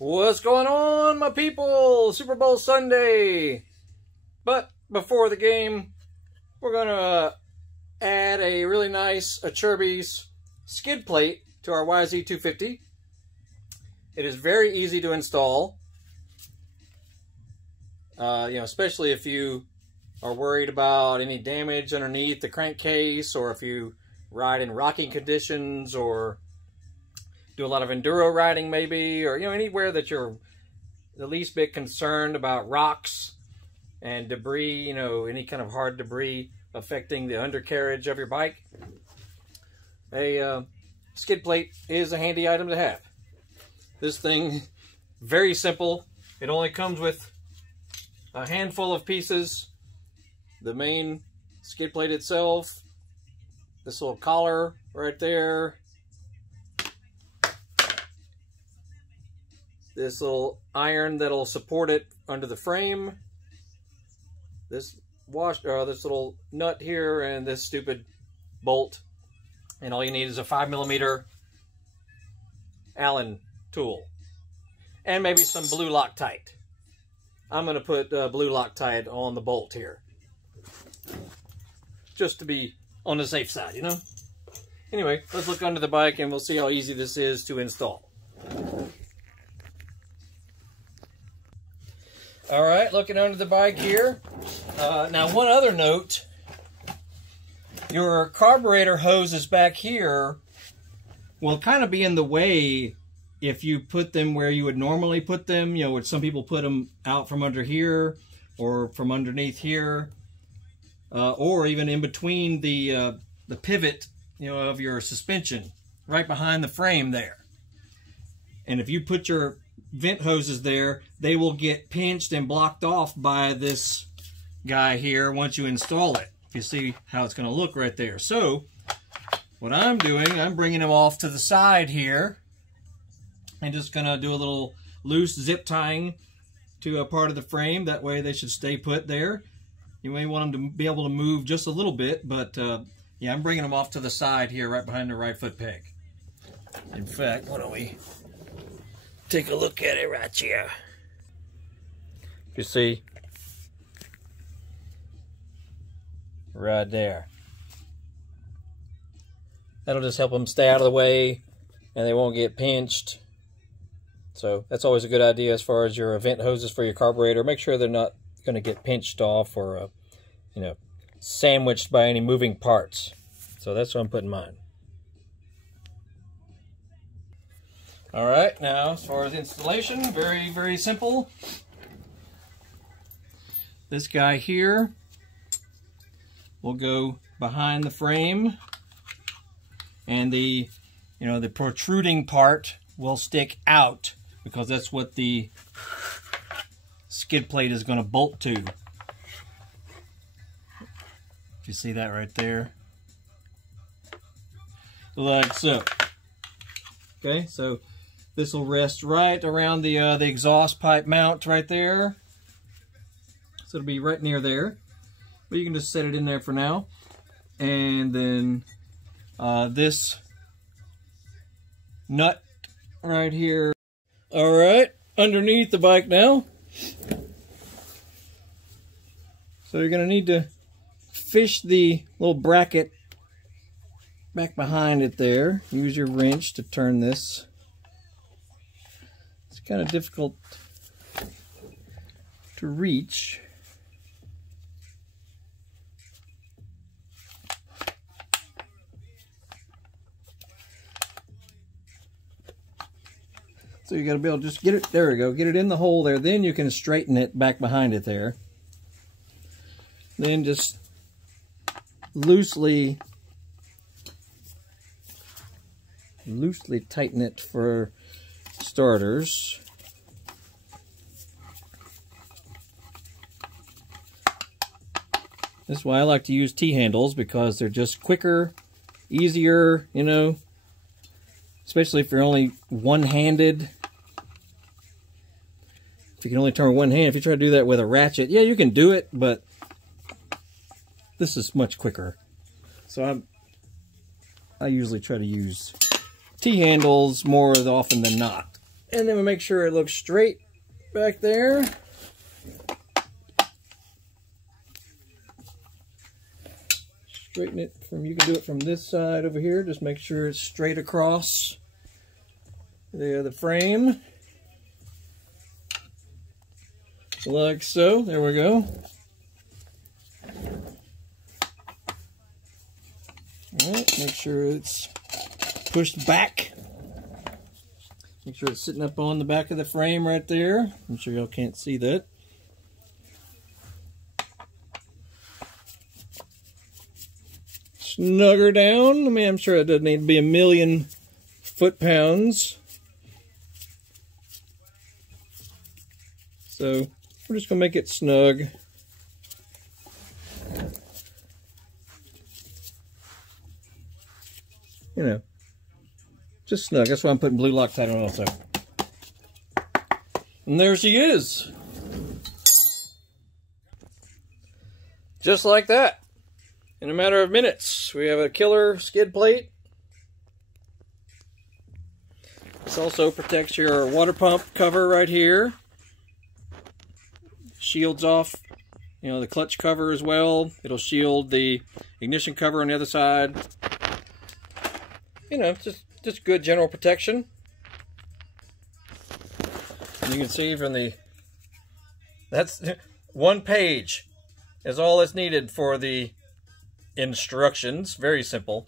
What's going on, my people? Super Bowl Sunday. But before the game, we're going to add a really nice Acerbis skid plate to our YZ250. It is very easy to install. Especially if you are worried about any damage underneath the crankcase, or if you ride in rocking conditions, or do a lot of enduro riding maybe, or anywhere that you're the least bit concerned about rocks and debris, any kind of hard debris affecting the undercarriage of your bike. A skid plate is a handy item to have. This thing, very simple. It only comes with a handful of pieces. The main skid plate itself, this little collar right there, this little iron that'll support it under the frame, this little nut here, and this stupid bolt. And all you need is a 5mm Allen tool, and maybe some blue Loctite. I'm going to put blue Loctite on the bolt here, just to be on the safe side, Anyway, let's look under the bike and we'll see how easy this is to install. All right, looking under the bike here. Now, one other note. Your carburetor hoses back here will kind of be in the way if you put them where you would normally put them. Which some people put them out from under here or from underneath here, or even in between the pivot, of your suspension, right behind the frame there. And if you put your vent hoses there, they will get pinched and blocked off by this guy here once you install it. You see how it's going to look right there. So what I'm doing, I'm bringing them off to the side here and just going to do a little loose zip tying to a part of the frame. That way they should stay put there. You may want them to be able to move just a little bit, but yeah, I'm bringing them off to the side here right behind the right foot peg. In fact, why don't we take a look at it right here. You see, right there. That'll just help them stay out of the way and they won't get pinched. So that's always a good idea as far as your vent hoses for your carburetor. Make sure they're not going to get pinched off or sandwiched by any moving parts. So that's what I'm putting mine. All right, now as far as installation, very, very simple. This guy here will go behind the frame, and the protruding part will stick out because that's what the skid plate is going to bolt to. If you see that right there, like so. Okay, so this will rest right around the exhaust pipe mount right there. So it'll be right near there. But you can just set it in there for now. And then this nut right here. All right, underneath the bike now. So you're going to need to fish the little bracket back behind it there. Use your wrench to turn this. It's kind of difficult to reach. So you got to be able to just get it, there we go, get it in the hole there. Then you can straighten it back behind it there. Then just loosely tighten it for starters. This is why I like to use T-handles, because they're just quicker, easier, especially if you're only one-handed. If you can only turn one hand, if you try to do that with a ratchet, yeah, you can do it, but this is much quicker. So I usually try to use T-handles more often than not. And then we make sure it looks straight back there. Straighten it from, you can do it from this side over here. Just make sure it's straight across the frame. Like so. There we go. Alright, make sure it's pushed back. Make sure it's sitting up on the back of the frame right there. I'm sure y'all can't see that. Snug her down. I mean, I'm sure it doesn't need to be 1,000,000 foot-pounds. So we're just going to make it snug. You know, just snug. That's why I'm putting blue Loctite on also. And there she is. Just like that. In a matter of minutes, we have a killer skid plate. This also protects your water pump cover right here. Shields off, you know, the clutch cover as well. It'll shield the ignition cover on the other side. You know, just good general protection. And you can see from the, that's 1 page is all that's needed for the instructions. Very simple.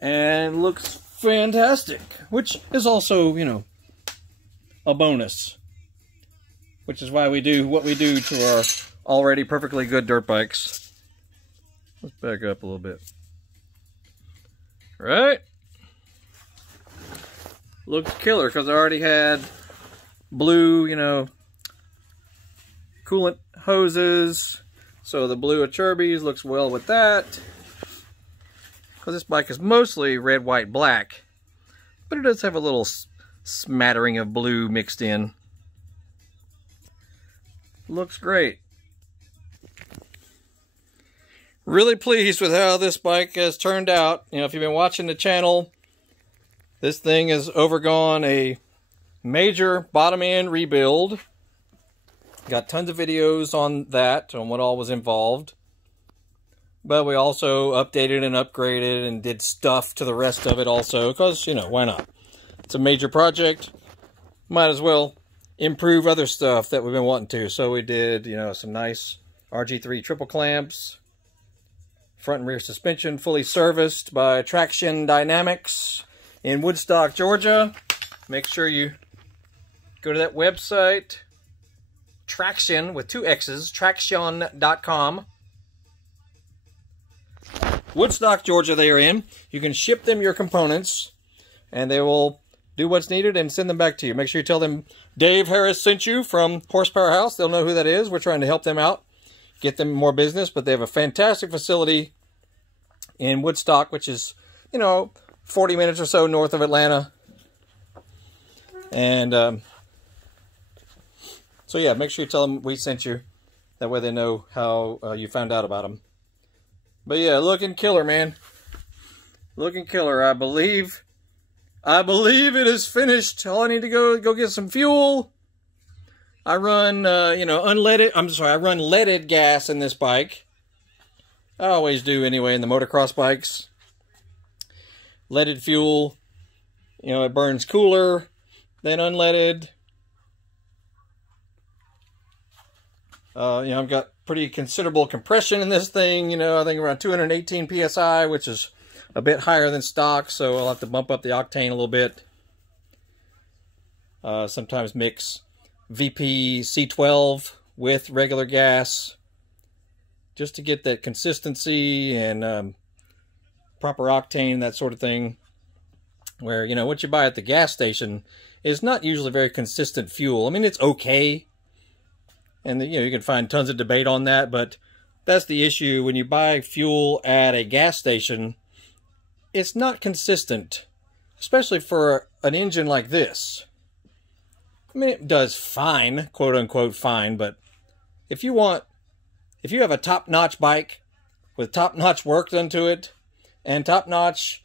And looks fantastic, which is also, you know, a bonus. Which is why we do what we do to our already perfectly good dirt bikes. Let's back up a little bit. Right? Looks killer because I already had blue, you know, coolant hoses. So the blue Acerbis looks well with that. Because this bike is mostly red, white, black. But it does have a little smattering of blue mixed in. Looks great. Really pleased with how this bike has turned out. You know, if you've been watching the channel, this thing has overgone a major bottom end rebuild. Got tons of videos on that, on what all was involved. But we also updated and upgraded and did stuff to the rest of it also, because, you know, why not? It's a major project. Might as well improve other stuff that we've been wanting to. So we did, you know, some nice RG3 triple clamps. Front and rear suspension fully serviced by Traction Dynamics in Woodstock, Georgia. Make sure you go to that website, Traction with 2 X's, traction.com. Woodstock, Georgia they are in. You can ship them your components and they will do what's needed and send them back to you. Make sure you tell them Dave Harris sent you from Horsepower House. They'll know who that is. We're trying to help them out, get them more business, but they have a fantastic facility in Woodstock, which is, you know, 40 minutes or so north of Atlanta. And so yeah, make sure you tell them we sent you. That way they know how you found out about them. But yeah, looking killer, man. Looking killer. I believe it is finished. All I need to go get some fuel. I run, you know, unleaded. I run leaded gas in this bike. I always do anyway in the motocross bikes. Leaded fuel, you know, it burns cooler than unleaded. You know, I've got pretty considerable compression in this thing. You know, I think around 218 PSI, which is a bit higher than stock, so I'll have to bump up the octane a little bit. Sometimes mix VP C12 with regular gas just to get that consistency and proper octane, that sort of thing. Where, you know, what you buy at the gas station is not usually very consistent fuel. I mean, it's okay. And, you know, you can find tons of debate on that, but that's the issue. When you buy fuel at a gas station, it's not consistent, especially for an engine like this. I mean, it does fine, quote unquote fine, but if you have a top-notch bike with top-notch work done to it and top-notch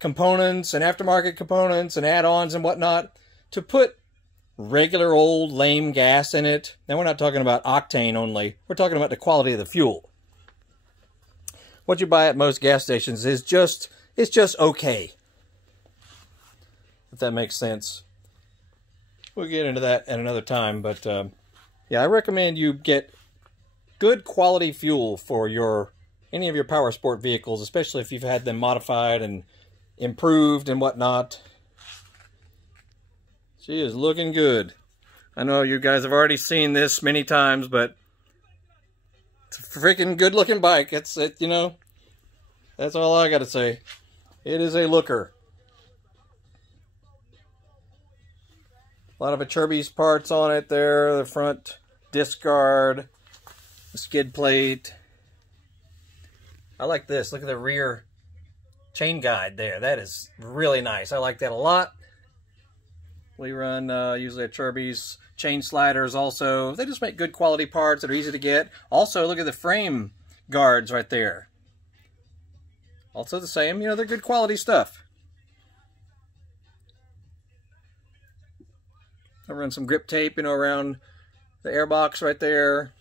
components and aftermarket components and add-ons and whatnot to put regular old lame gas in it. Now we're not talking about octane only. We're talking about the quality of the fuel. What you buy at most gas stations is just okay. If that makes sense. We'll get into that at another time, but yeah, I recommend you get good quality fuel for any of your power sport vehicles, especially if you've had them modified and improved and whatnot. She is looking good. I know you guys have already seen this many times, but it's a freaking good looking bike. You know, that's all I gotta say. It is a looker. A lot of Acerbis parts on it there. The front disc guard, the skid plate. I like this. Look at the rear chain guide there. That is really nice. I like that a lot. We run usually Acerbis chain sliders also. They just make good quality parts that are easy to get. Also, look at the frame guards right there. Also the same. You know, they're good quality stuff. I run some grip tape, you know, around the airbox right there.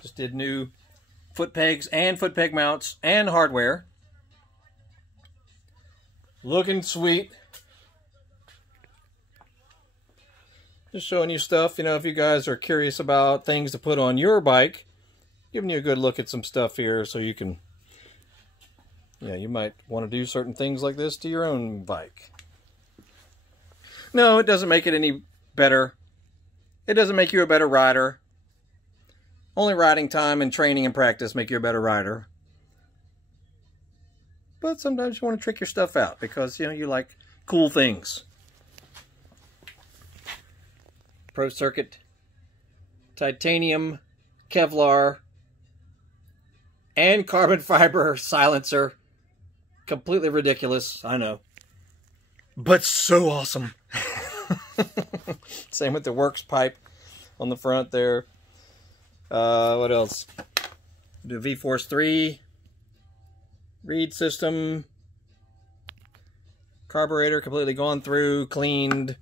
Just did new foot pegs and foot peg mounts and hardware. Looking sweet. Just showing you stuff, you know, if you guys are curious about things to put on your bike, giving you a good look at some stuff here so you can, yeah, you might want to do certain things like this to your own bike. No, it doesn't make it any better. It doesn't make you a better rider. Only riding time and training and practice make you a better rider. But sometimes you want to trick your stuff out because, you know, you like cool things. Pro Circuit, titanium, Kevlar, and carbon fiber silencer. Completely ridiculous, I know. But so awesome. Same with the Works pipe on the front there. What else? The V-Force 3. Reed system. Carburetor completely gone through, cleaned.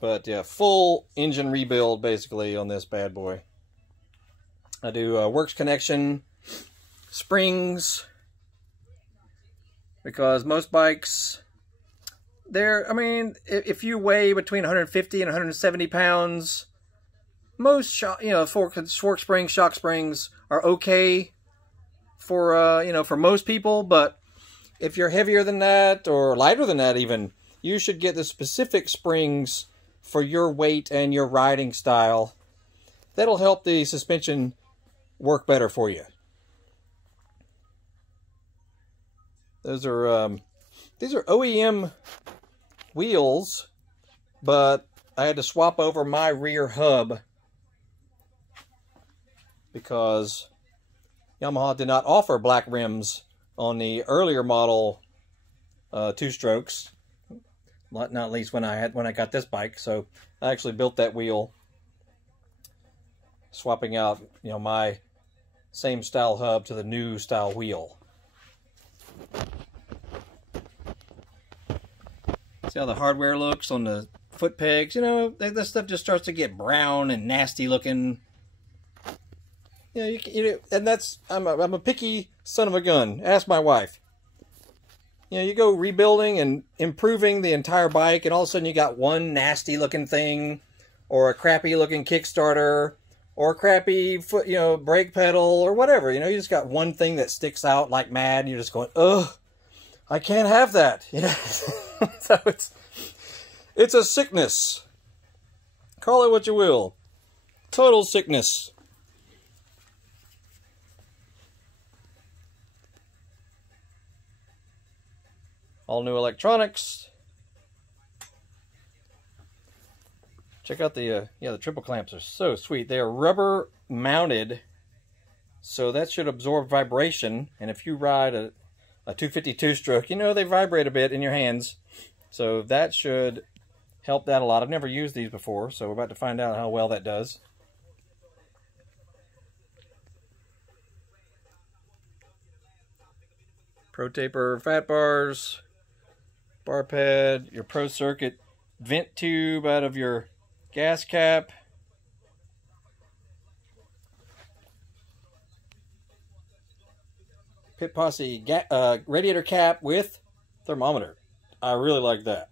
But yeah, full engine rebuild basically on this bad boy. I do Works connection, springs, because most bikes, I mean, if you weigh between 150 and 170 pounds, most fork springs, shock springs are okay for for most people. But if you're heavier than that or lighter than that even, you should get the specific springs for your weight and your riding style. That'll help the suspension work better for you. Those are these are OEM wheels, but I had to swap over my rear hub because Yamaha did not offer black rims on the earlier model two-strokes. Not at least when I got this bike. So I actually built that wheel, swapping out my same style hub to the new style wheel. See how the hardware looks on the foot pegs? You know, this stuff just starts to get brown and nasty looking. And that's, I'm a picky son of a gun. Ask my wife. You go rebuilding and improving the entire bike, and all of a sudden you got one nasty looking thing, or a crappy looking Kickstarter, or a crappy foot, brake pedal, or whatever. You just got one thing that sticks out like mad, and you're just going, ugh, I can't have that. So it's a sickness. Call it what you will. Total sickness. All new electronics. Check out the triple clamps are so sweet. They are rubber mounted, so that should absorb vibration. And if you ride a 252 stroke, they vibrate a bit in your hands. So that should help that a lot. I've never used these before, so we're about to find out how well that does. Pro taper fat bars, bar pad, your Pro Circuit vent tube out of your gas cap. Pit Posse radiator cap with thermometer. I really like that.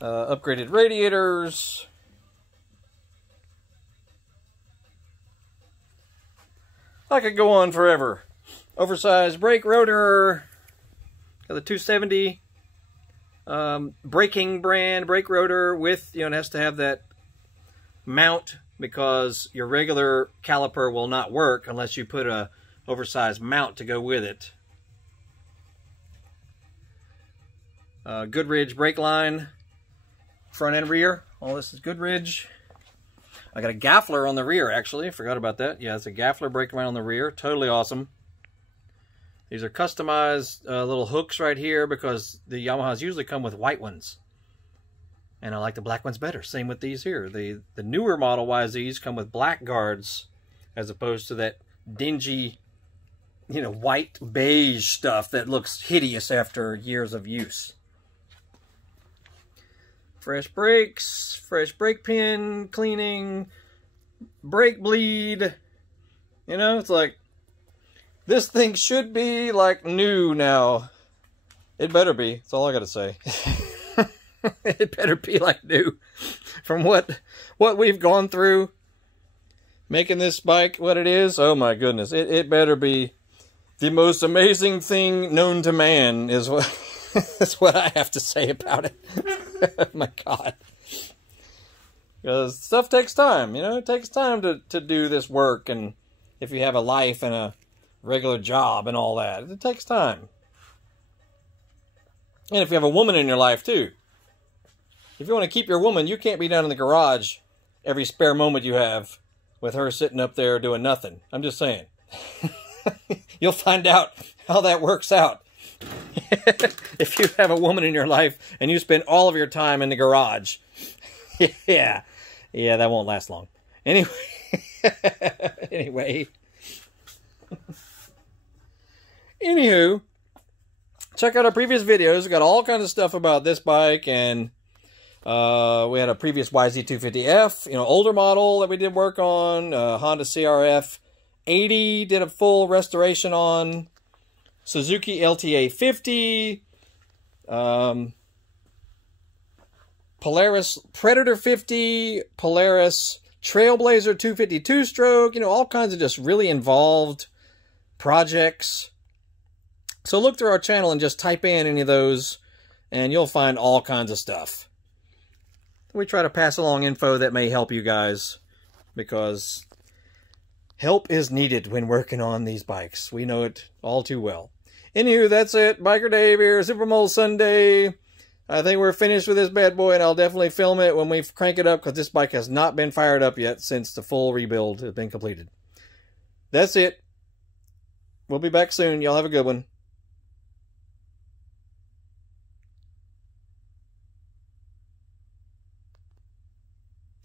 Upgraded radiators. I could go on forever. Oversized brake rotor. Got the 270 braking brand brake rotor with, you know, it has to have that mount because your regular caliper will not work unless you put a oversized mount to go with it. Goodridge brake line, front and rear. All this is Goodridge. I got a Gaffler on the rear, actually. Forgot about that. Yeah, it's a Gaffler brake line on the rear. Totally awesome. These are customized little hooks right here because the Yamahas usually come with white ones. And I like the black ones better. Same with these here. The newer Model YZs come with black guards as opposed to that dingy, you know, white beige stuff that looks hideous after years of use. Fresh brakes, fresh brake pin cleaning, brake bleed. You know, it's like, this thing should be like new now. It better be. That's all I gotta say. It better be like new. From what we've gone through making this bike what it is, oh my goodness. It better be the most amazing thing known to man is what that's what I have to say about it. Oh my God. Because stuff takes time, you know, it takes time to do this work, and if you have a life and a regular job and all that, it takes time. And if you have a woman in your life too. If you want to keep your woman, you can't be down in the garage every spare moment you have with her sitting up there doing nothing. I'm just saying. You'll find out how that works out. If you have a woman in your life and you spend all of your time in the garage. Yeah, that won't last long. Anyway. Anywho, check out our previous videos. We got all kinds of stuff about this bike, and we had a previous YZ250F, you know, older model that we did work on. Honda CRF 80 did a full restoration on. Suzuki LTA 50. Polaris Predator 50. Polaris Trailblazer 252 stroke. You know, all kinds of just really involved projects. So look through our channel and just type in any of those, and you'll find all kinds of stuff. We try to pass along info that may help you guys, because help is needed when working on these bikes. We know it all too well. Anywho, that's it. Biker Dave here, Super Mole Sunday. I think we're finished with this bad boy, and I'll definitely film it when we crank it up, because this bike has not been fired up yet since the full rebuild has been completed. That's it. We'll be back soon. Y'all have a good one.